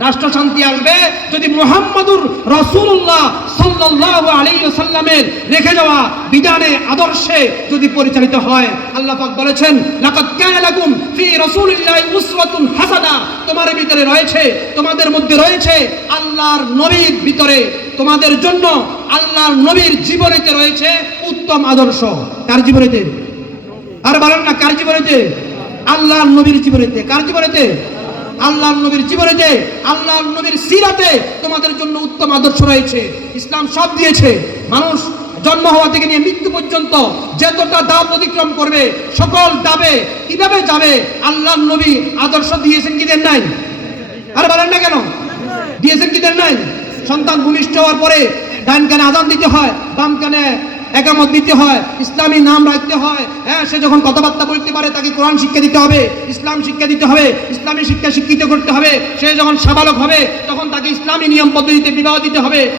রাষ্ট্র শান্তি আসবে যদি মুহাম্মাদুর রাসূলুল্লাহ সাল্লাল্লাহু আলাইহি ওয়াসাল্লামের রেখে যাওয়া বিধানে আদর্শে যদি পরিচালিত হয়। আল্লাহ পাক বলেছেন, লাকাদ কানা লাকুম ফি রাসূলিল্লাহি উসওয়াতুন হাসানাহ, তোমাদের ভিতরে রয়েছে, তোমাদের মধ্যে রয়েছে আল্লাহর নবীর ভিতরে, তোমাদের জন্য আল্লাহর নবীর জীবনীতে রয়েছে উত্তম আদর্শ। কার জীবনীতে? আর বলেন না, কার জীবনীতে? আল্লাহর নবীর জীবনীতে। কার জীবনীতে? আল্লাহর নবীর জীবনীতে, আল্লাহর নবীর সিরাতে তোমাদের জন্য উত্তম আদর্শ রয়েছে। ইসলাম সব দিয়েছে। মানুষ জন্ম হওয়া থেকে নিয়ে মৃত্যু পর্যন্ত যতটা ধাপ অতিক্রম করবে, সকল ধাপে কিভাবে যাবে আল্লাহর নবী আদর্শ দিয়েছেন কি দেন নাই? আর বলেন না কেন? দিয়েছেন কি দেন নাই? সন্তান ভূমিষ্ঠ হওয়ার পরে ডান কানে আযান দিতে হয়, বাম কানে একামত দিতে হয়, ইসলামী নাম রাখতে হয়। হ্যাঁ, সে যখন কথাবার্তা বলতে পারে তাকে কোরআন শিক্ষা দিতে হবে, ইসলাম শিক্ষা দিতে হবে, ইসলামী শিক্ষা শিক্ষিত করতে হবে। সে যখন সাবালক হবে তখন তাকে ইসলামী নিয়ম পদ্ধতিতে বিবাহ দিতে হবে।